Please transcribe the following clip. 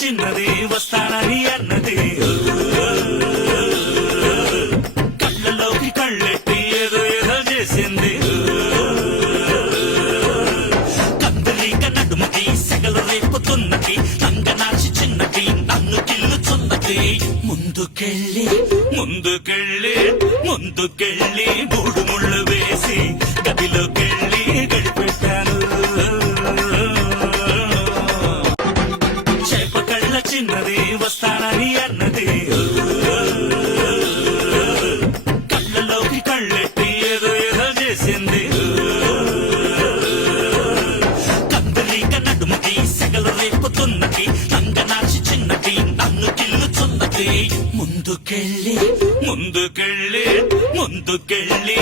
చిన్నది వస్తానని అన్నది కళ్ళలోకి కళ్ళెట్టి ఏదో ఏదో చేసింది కందలీక నడుముకి సెగలు రేపుతున్నది నంగనాచి చిన్నది నన్ను గిల్లుచున్నది ముందుకెళ్ళి ముందుకెళ్ళి ముందుకెళ్ళి మూడు ముళ్ళు వేసి గదిలోకెళ్ళి గడిపెట్టాను చేప కళ్ళ చిన్నది వస్తానని అన్నది కళ్ళలోకి కళ్ళెట్టి ఏదో ఏదో చేసింది కందలీక నడుముకి సెగలు రేపుతున్నది నంగనాచి చిన్నది నన్ను గిల్లుచున్నది ముందుకెళ్ళి ముందుకెళ్ళి ముందుకెళ్ళి